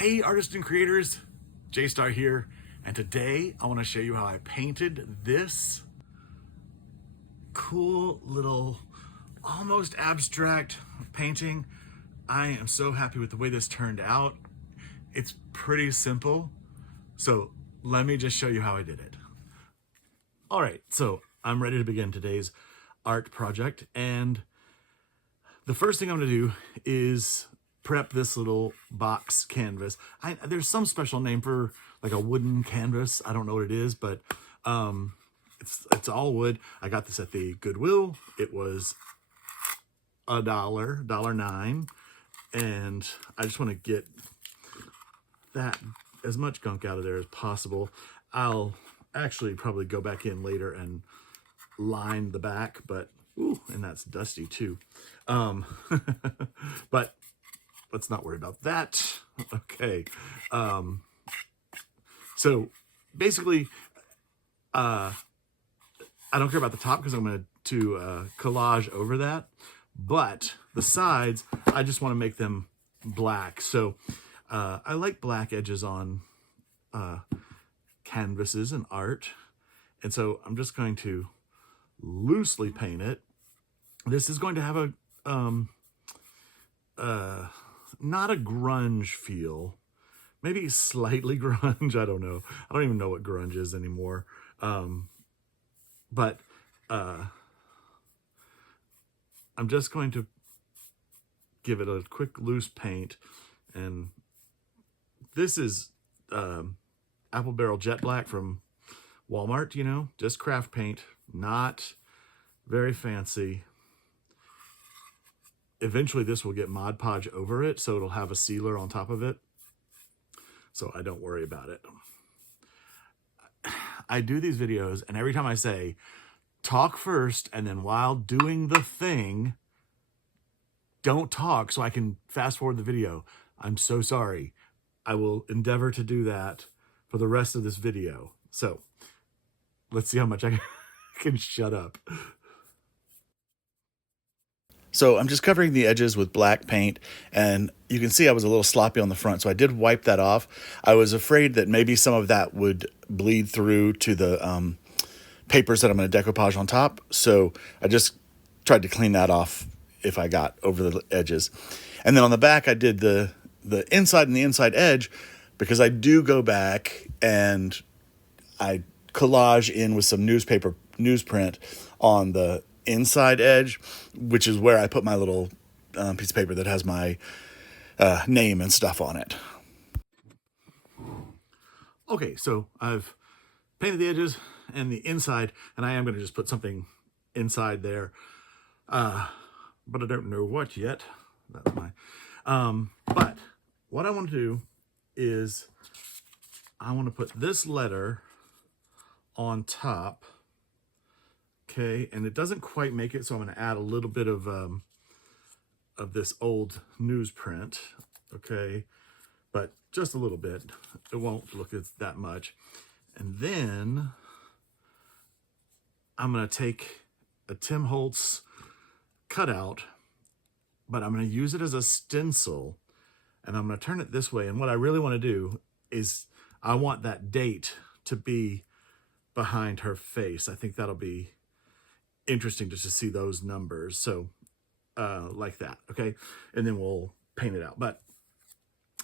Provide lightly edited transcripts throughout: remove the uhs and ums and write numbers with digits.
Hey artists and creators, J-Star here, and today I want to show you how I painted this cool little almost abstract painting. I am so happy with the way this turned out. It's pretty simple, so let me just show you how I did it. All right, so I'm ready to begin today's art project, and the first thing I'm going to do is prep this little box canvas. There's some special name for like a wooden canvas. I don't know what it is, but it's all wood. I got this at the Goodwill. It was $1.09, and I just want to get that as much gunk out of there as possible. I'll actually probably go back in later and line the back, but ooh, and that's dusty too. But let's not worry about that. Okay. So basically, I don't care about the top because I'm going to collage over that, but the sides, I just want to make them black. So I like black edges on canvases and art. And so I'm just going to loosely paint it. This is going to have a not a grunge feel, maybe slightly grunge. I don't know. I don't even know what grunge is anymore. But I'm just going to give it a quick loose paint. And this is Apple Barrel Jet Black from Walmart, you know, just craft paint, not very fancy. Eventually this will get Mod Podge over it, so it'll have a sealer on top of it. So I don't worry about it. I do these videos, and every time I say, talk first, and then while doing the thing, don't talk so I can fast forward the video. I'm so sorry. I will endeavor to do that for the rest of this video. So let's see how much I can shut up. So I'm just covering the edges with black paint, and you can see I was a little sloppy on the front, so I did wipe that off. I was afraid that maybe some of that would bleed through to the papers that I'm going to decoupage on top, so I just tried to clean that off if I got over the edges. And then on the back, I did the inside and the inside edge, because I do go back and I collage in with some newsprint on the inside edge, which is where I put my little piece of paper that has my name and stuff on it. Okay, so I've painted the edges and the inside, and I am going to just put something inside there, but I don't know what yet. That's my but what I want to do is I want to put this letter on top. Okay, and it doesn't quite make it, so I'm going to add a little bit of this old newsprint, okay, but just a little bit. It won't look that much. And then I'm going to take a Tim Holtz cutout, but I'm going to use it as a stencil, and I'm going to turn it this way. And what I really want to do is I want that date to be behind her face. I think that'll be interesting just to see those numbers. So like that, okay? And then we'll paint it out. But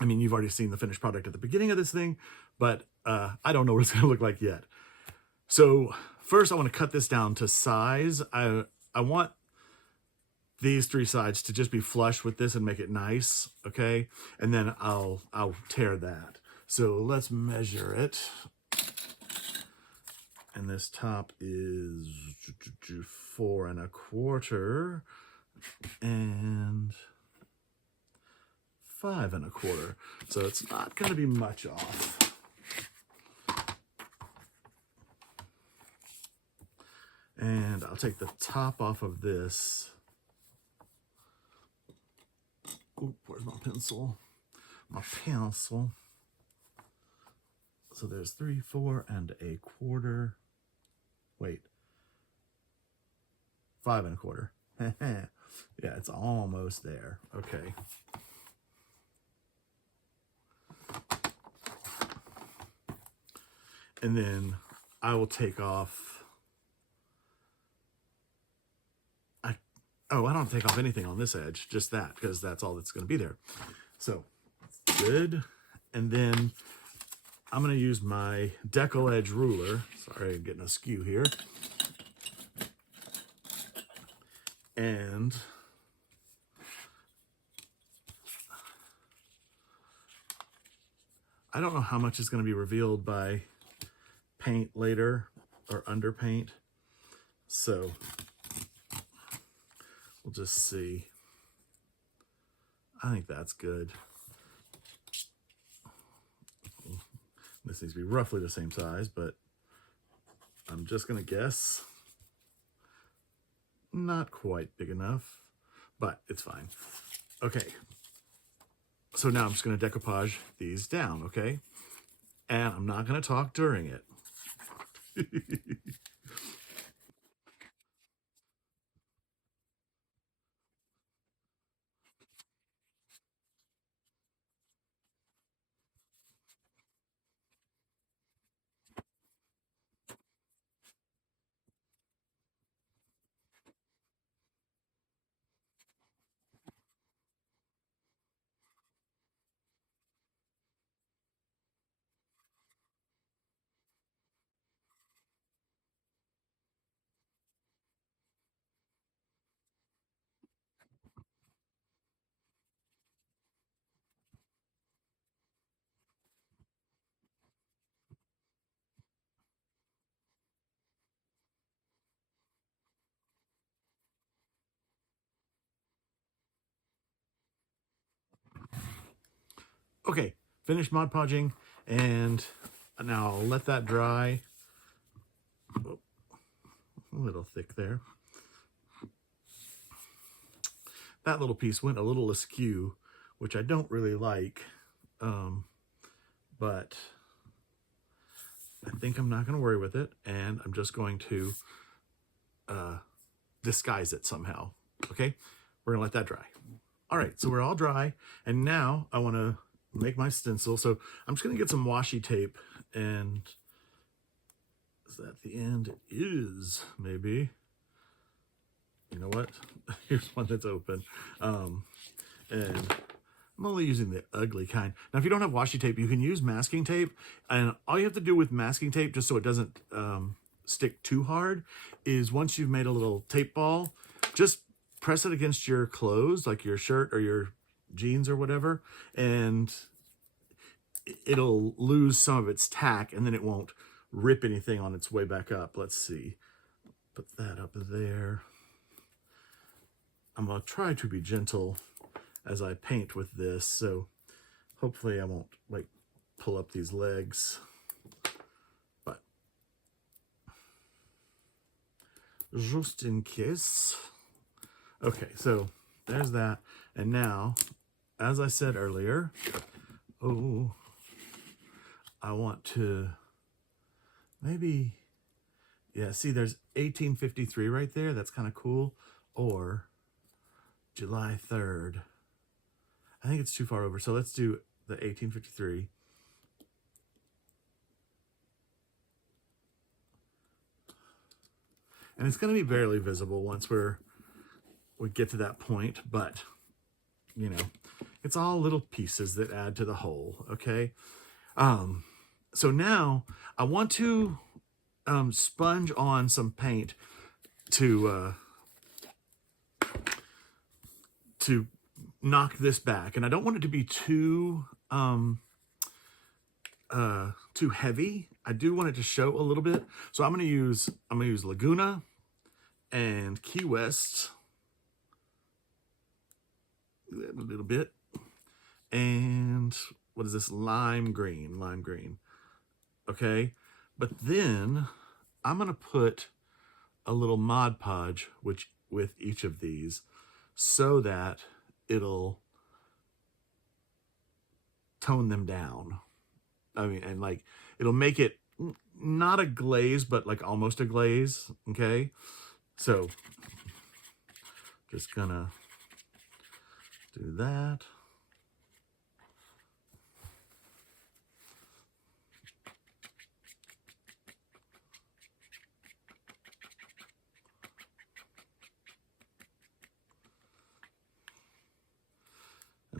I mean, you've already seen the finished product at the beginning of this thing, but I don't know what it's gonna look like yet. So first I want to cut this down to size. I want these three sides to just be flush with this and make it nice, okay? And then I'll tear that. So let's measure it. And this top is 4 1/4 and 5 1/4. So it's not going to be much off. And I'll take the top off of this. Ooh, where's my pencil? My pencil. So there's 3 4 1/4. Wait, 5 1/4. Yeah, it's almost there. Okay. And then I will take off, I don't take off anything on this edge, just that, because that's all that's going to be there. So good. And then I'm going to use my decal edge ruler. Sorry, I'm getting askew here. And I don't know how much is going to be revealed by paint later or under paint. So we'll just see. I think that's good. This needs to be roughly the same size, but I'm just going to guess. Not quite big enough, but it's fine. Okay. So now I'm just going to decoupage these down, okay? And I'm not going to talk during it. Okay, finished Mod Podging, and now I'll let that dry. Oh, a little thick there. That little piece went a little askew, which I don't really like, but I think I'm not going to worry with it, and I'm just going to disguise it somehow. Okay, we're going to let that dry. All right, so we're all dry, and now I want to make my stencil. So I'm just going to get some washi tape, and is that the end? It is, maybe. You know what? Here's one that's open. And I'm only using the ugly kind. Now, if you don't have washi tape, you can use masking tape. And all you have to do with masking tape, just so it doesn't stick too hard, is once you've made a little tape ball, just press it against your clothes, like your shirt or your jeans or whatever, and it'll lose some of its tack, and then it won't rip anything on its way back up. Let's see. Put that up there. I'm going to try to be gentle as I paint with this, so hopefully I won't like pull up these legs, but just in case. Okay, so there's that. And now, as I said earlier, I want to maybe, yeah, see there's 1853 right there. That's kind of cool. Or July 3rd. I think it's too far over. So let's do the 1853. And it's going to be barely visible once we get to that point, but you know, it's all little pieces that add to the whole, okay? So now I want to sponge on some paint to knock this back, and I don't want it to be too heavy. I do want it to show a little bit, so I'm gonna use Laguna and Key West a little bit, and what is this, lime green. Okay, but then I'm gonna put a little Mod Podge with each of these, so that it'll tone them down. I mean, and like it'll make it not a glaze, but like almost a glaze. Okay, so just gonna do that.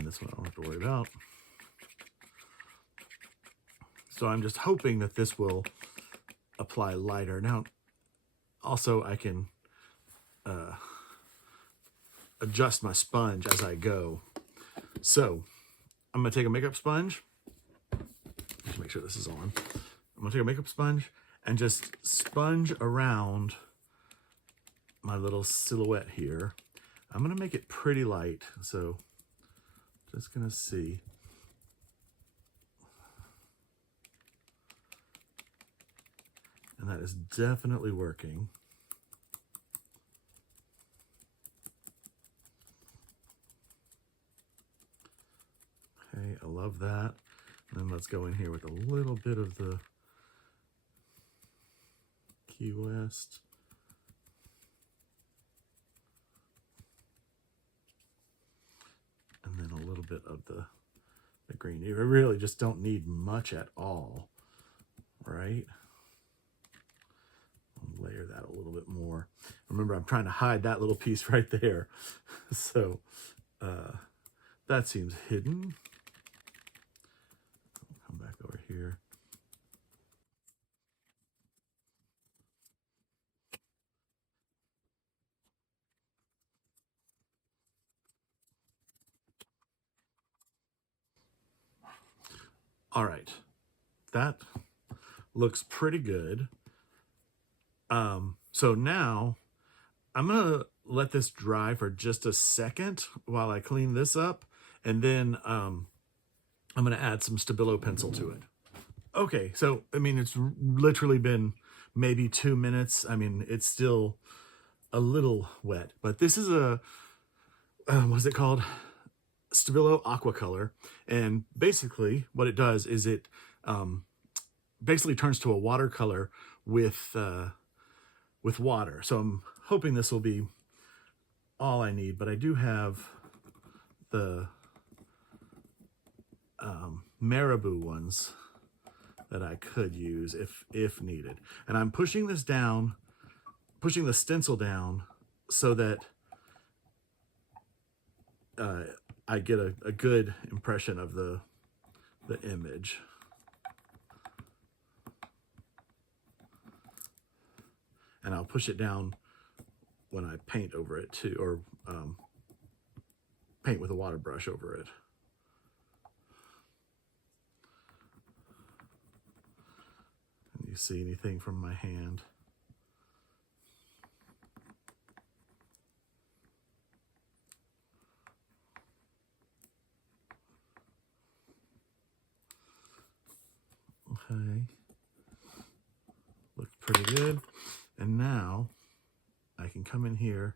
this one I don't have to worry about. So I'm just hoping that this will apply lighter. Now, also I can adjust my sponge as I go. So I'm gonna take a makeup sponge. Just make sure this is on. I'm gonna take a makeup sponge and just sponge around my little silhouette here. I'm gonna make it pretty light, so just gonna see. And that is definitely working. Okay, I love that. And then let's go in here with a little bit of the Key West. And then a little bit of the green. You really just don't need much at all, right? I'll layer that a little bit more. Remember, I'm trying to hide that little piece right there. So that seems hidden. I'll come back over here. All right, that looks pretty good. So now I'm gonna let this dry for just a second while I clean this up, and then I'm gonna add some Stabilo pencil to it. Okay, so I mean, it's literally been maybe 2 minutes. I mean, it's still a little wet, but this is a, what's it called? Stabilo Aqua Color. And basically what it does is it basically turns to a watercolor with water. So I'm hoping this will be all I need, but I do have the Marabou ones that I could use if needed. And I'm pushing this down, pushing the stencil down so that I get a good impression of the image. And I'll push it down when I paint over it too, or paint with a water brush over it. Can you see anything from my hand? Okay, looks pretty good. And now I can come in here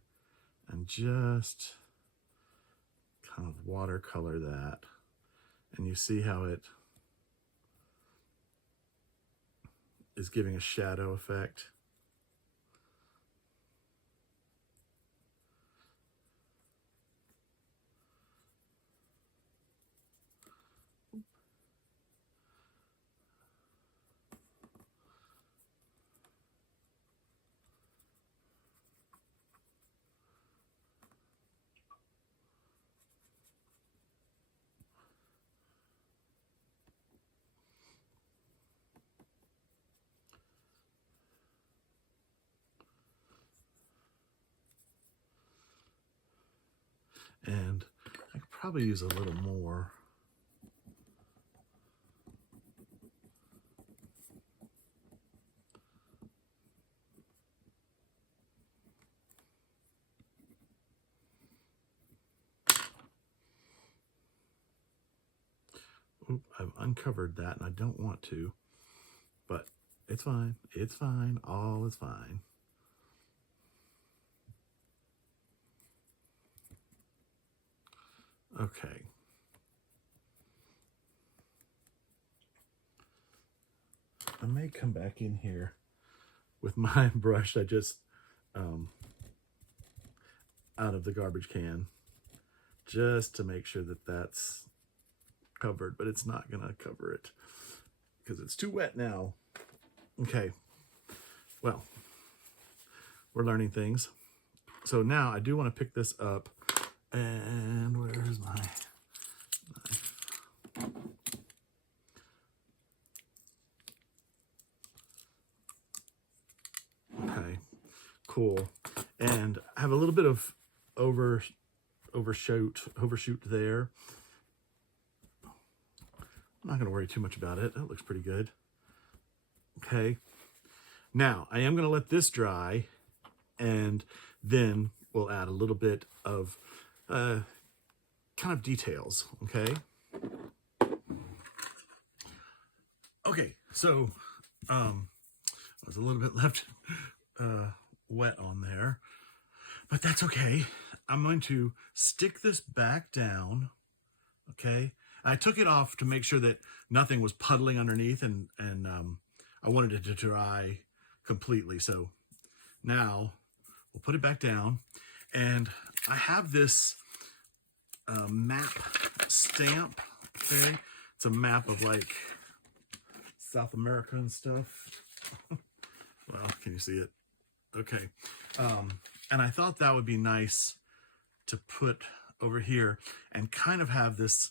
and just kind of watercolor that. And you see how it is giving a shadow effect. And I could probably use a little more. Oop, I've uncovered that and I don't want to, but it's fine. It's fine. All is fine. Okay. I may come back in here with my brush I just out of the garbage can just to make sure that that's covered, but it's not gonna cover it because it's too wet now. Okay, well, we're learning things. So now I do want to pick this up, and where's my cool. And I have a little bit of overshoot there. I'm not going to worry too much about it. That looks pretty good. Okay. Now, I am going to let this dry, and then we'll add a little bit of kind of details, okay? Okay, so there's a little bit left wet on there, but that's okay. I'm going to stick this back down, okay? I took it off to make sure that nothing was puddling underneath, and I wanted it to dry completely. So now we'll put it back down, and I have this map stamp, okay? It's a map of like South America and stuff. Well, can you see it? Okay. And I thought that would be nice to put over here and kind of have this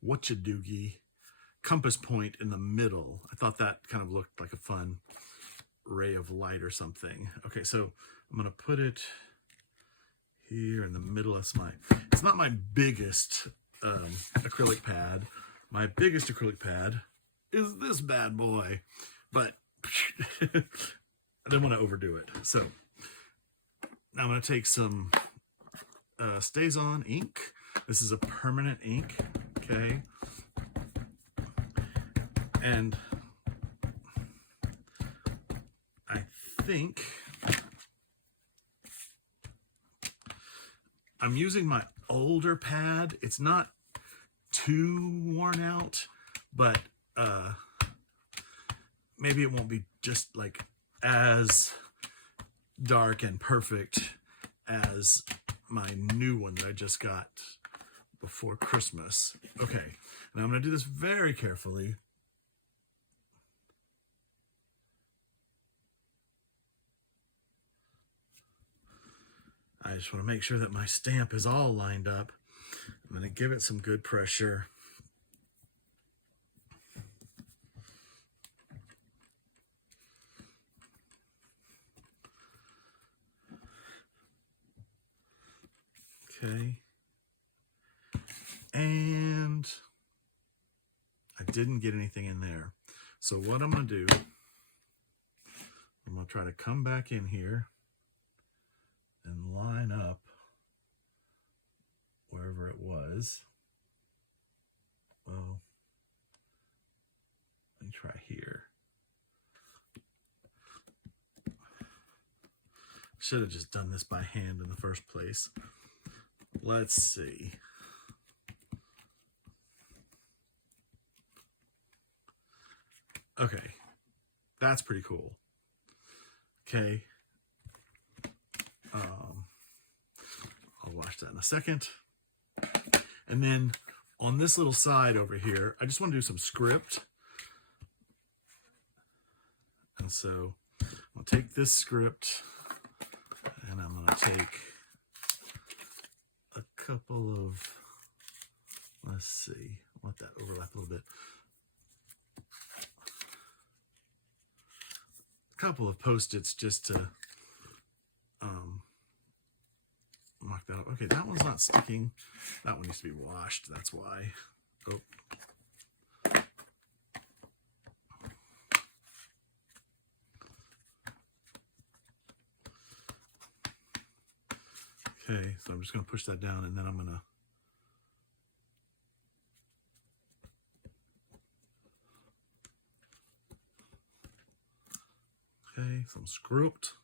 whatcha-doogie compass point in the middle. I thought that kind of looked like a fun ray of light or something. Okay, so I'm gonna put it here in the middle. It's not my biggest acrylic pad. My biggest acrylic pad is this bad boy, but I didn't want to overdo it. So now I'm going to take some StazOn ink. This is a permanent ink, okay? And I think I'm using my older pad. It's not too worn out, but maybe it won't be just like as dark and perfect as my new one that I just got before Christmas. Okay, and I'm going to do this very carefully. I just want to make sure that my stamp is all lined up. I'm going to give it some good pressure. Okay. And I didn't get anything in there. So what I'm going to do, I'm going to try to come back in here and line up wherever it was. Well, let me try here. Should have just done this by hand in the first place. Let's see. Okay, that's pretty cool. Okay. I'll wash that in a second. And then on this little side over here, I just want to do some script. And so I'll take this script and I'm going to take a couple of, let's see, let that overlap a little bit. A couple of Post-its just to mark that up. Okay, that one's not sticking. That one needs to be washed, that's why. Oh. Okay, so I'm just going to push that down, and then I'm going to... Okay, some script.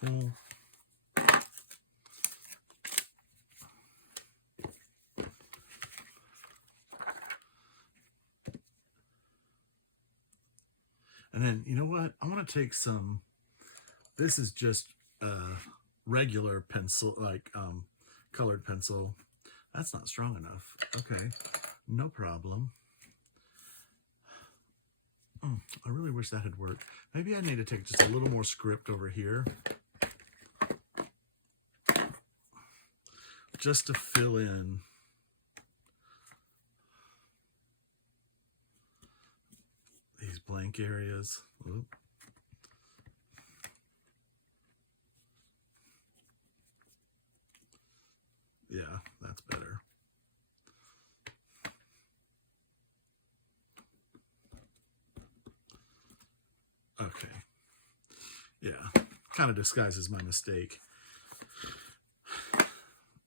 Cool. And then, you know what? I want to take some, this is just regular pencil, like colored pencil. That's not strong enough. Okay, no problem. I really wish that had worked. Maybe I need to take just a little more script over here. just to fill in these blank areas. Oop. Yeah, that's better. Okay. Yeah, kind of disguises my mistake.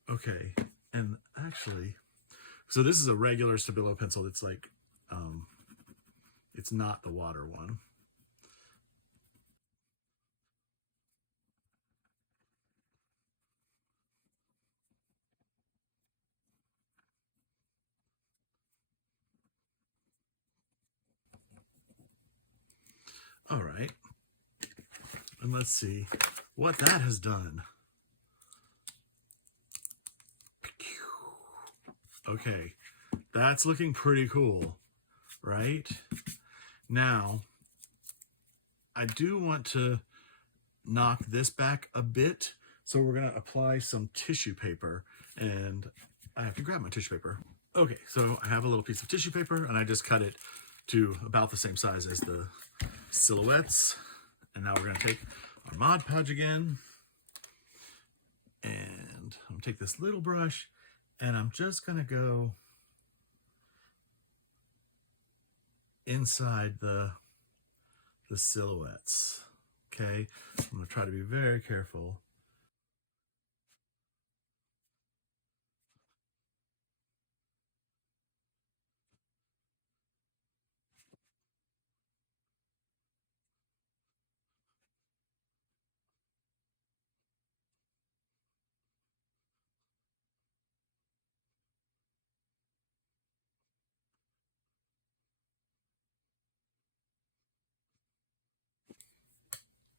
Okay, and actually, so this is a regular Stabilo pencil that's like, it's not the water one. All right, and let's see what that has done. Okay, that's looking pretty cool, right? Now, I do want to knock this back a bit, so we're gonna apply some tissue paper, and I have to grab my tissue paper. Okay, so I have a little piece of tissue paper, and I just cut it to about the same size as the silhouettes. And now we're gonna take our Mod Podge again, and I'm gonna take this little brush, and I'm just gonna go inside the silhouettes. Okay, I'm gonna try to be very careful.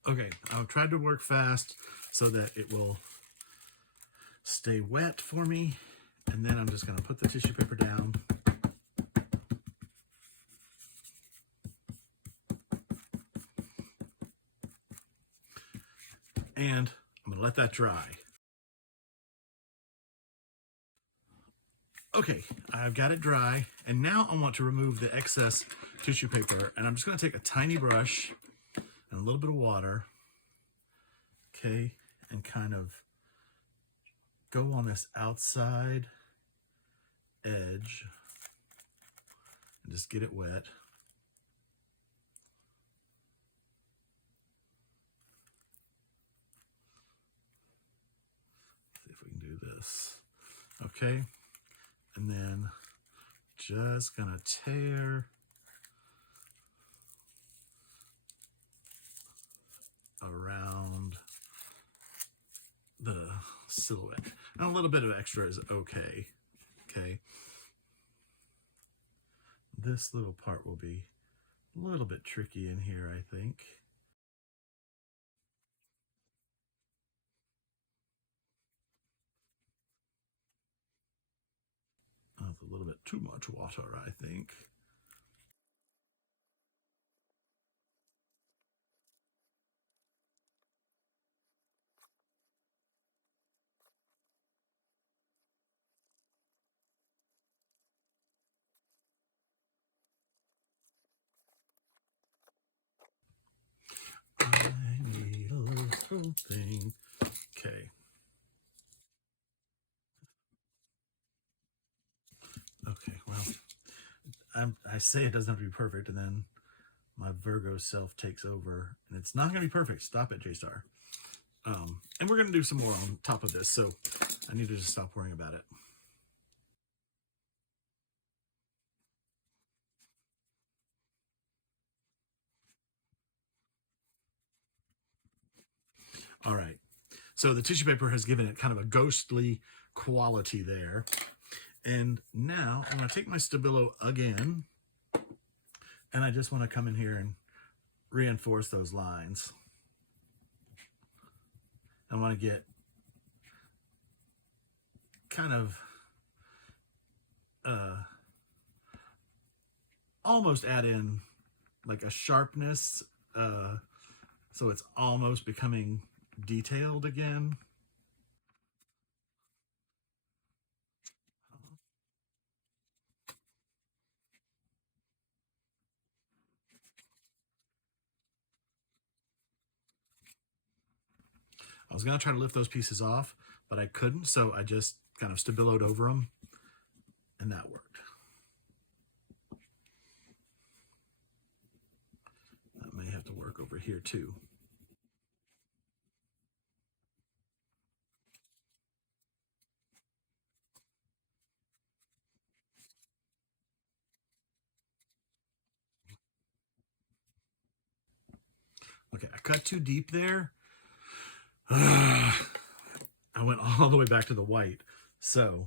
Okay, I've tried to work fast so that it will stay wet for me. And then I'm just gonna put the tissue paper down. And I'm gonna let that dry. Okay, I've got it dry, and now I want to remove the excess tissue paper, and I'm just gonna take a tiny brush and a little bit of water, okay, and kind of go on this outside edge and just get it wet. See if we can do this. Okay, and then just gonna tear around the silhouette. And a little bit of extra is okay. Okay. This little part will be a little bit tricky in here, I think. That's a little bit too much water, I think. I need a little thing. Okay. Okay, well, I say it doesn't have to be perfect, and then my Virgo self takes over, and it's not going to be perfect. Stop it, J-Star. And we're going to do some more on top of this, so I need to just stop worrying about it. All right. So the tissue paper has given it kind of a ghostly quality there. And now I'm going to take my Stabilo again, and I just want to come in here and reinforce those lines. I want to get kind of almost add in like a sharpness, so it's almost becoming detailed again. I was gonna try to lift those pieces off, but I couldn't, so I just kind of stabiloed over them, and that worked. That may have to work over here too. Okay, I cut too deep there. I went all the way back to the white. So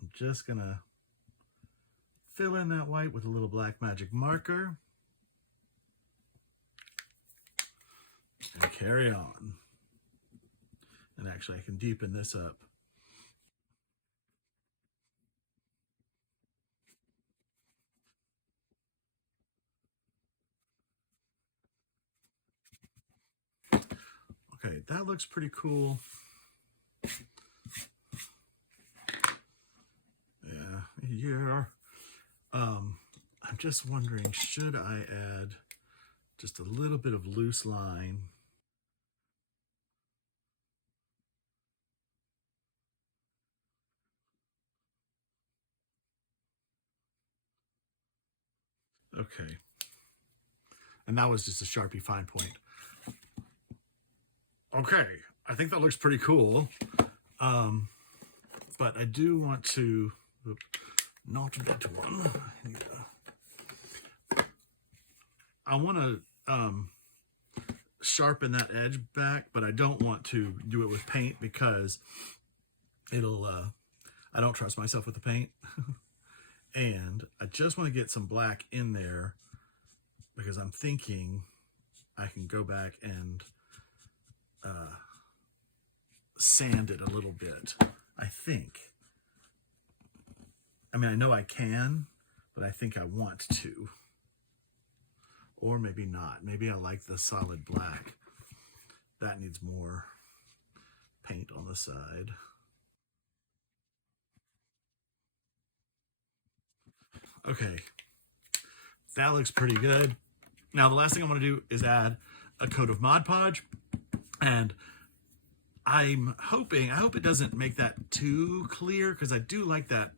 I'm just gonna fill in that white with a little black magic marker and carry on. And actually I can deepen this up. Okay, that looks pretty cool. Yeah. I'm just wondering, should I add just a little bit of loose line? Okay. And that was just a Sharpie fine point. Okay, I think that looks pretty cool. But I do want to, not that one. I want to sharpen that edge back, but I don't want to do it with paint because it'll, I don't trust myself with the paint. And I just want to get some black in there because I'm thinking I can go back and sand it a little bit. I think. I mean, I know I can, but I think I want to. Or maybe not. Maybe I like the solid black. That needs more paint on the side. Okay, that looks pretty good. Now the last thing I want to do is add a coat of Mod Podge, and I hope it doesn't make that too clear because I do like that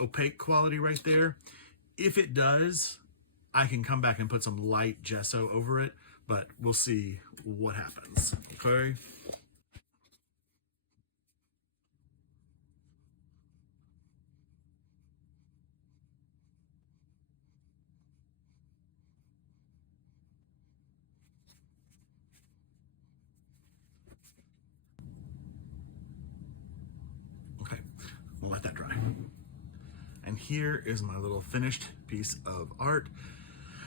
opaque quality right there. If it does, I can come back and put some light gesso over it, but we'll see what happens. Okay. Okay, we'll let that dry. And here is my little finished piece of art,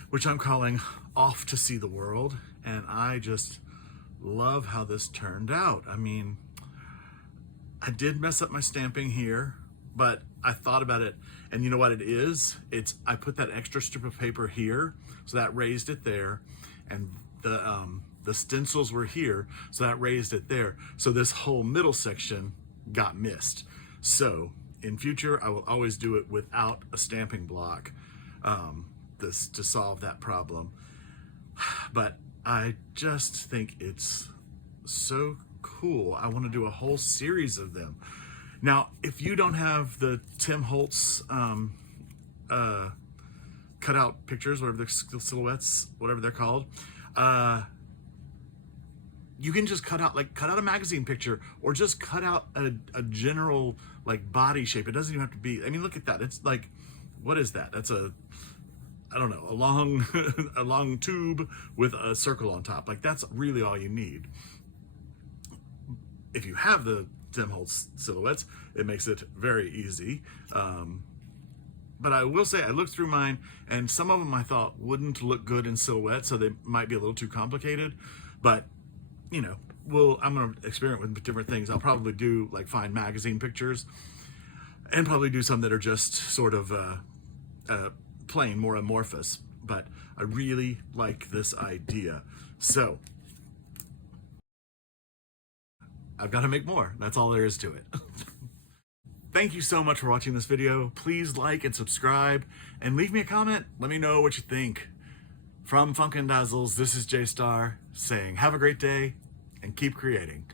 which I'm calling Off to See the World. And I just love how this turned out. I mean, I did mess up my stamping here, but I thought about it, and you know what it is? I put that extra strip of paper here, so that raised it there, and the stencils were here, so that raised it there. So this whole middle section got missed. So in future, I will always do it without a stamping block to solve that problem. But I just think it's so cool. I want to do a whole series of them. Now, if you don't have the Tim Holtz cutout pictures, whatever the silhouettes, whatever they're called, you can just cut out a magazine picture, or just cut out a general like body shape. It doesn't even have to be, I mean, look at that. It's like, what is that? That's I don't know, a long a long tube with a circle on top. Like, that's really all you need. If you have the Tim Holtz silhouettes, it makes it very easy. But I will say, I looked through mine, and some of them I thought wouldn't look good in silhouette, so they might be a little too complicated. But, you know, I'm going to experiment with different things. I'll probably do, like, find magazine pictures, and probably do some that are just sort of plain, more amorphous. But I really like this idea. So I've got to make more. That's all there is to it. Thank you so much for watching this video. Please like and subscribe, and leave me a comment. Let me know what you think. From Funkin' Dazzles, this is J Star saying have a great day and keep creating.